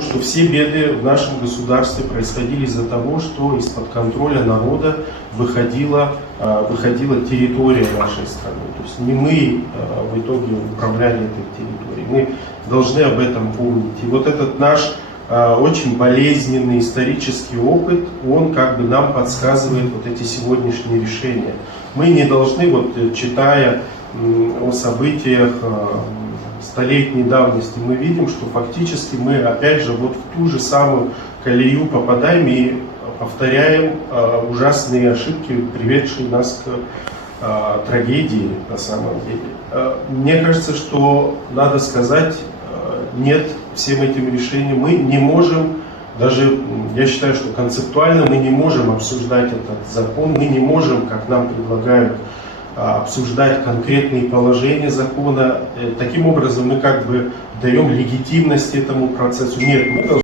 Что все беды в нашем государстве происходили из-за того, что из-под контроля народа выходила территория нашей страны. То есть не мы в итоге управляли этой территорией. Мы должны об этом помнить. И вот этот наш очень болезненный исторический опыт, он как бы нам подсказывает вот эти сегодняшние решения. Мы не должны, вот читая о событиях столетней давности, мы видим, что фактически мы опять же вот в ту же самую колею попадаем и повторяем ужасные ошибки, приведшие нас к трагедии на самом деле. Мне кажется, что надо сказать нет всем этим решениям. Мы не можем, даже я считаю, что концептуально мы не можем обсуждать этот закон, мы не можем, как нам предлагают, обсуждать конкретные положения закона. Таким образом мы как бы даем легитимность этому процессу. Нет, мы должны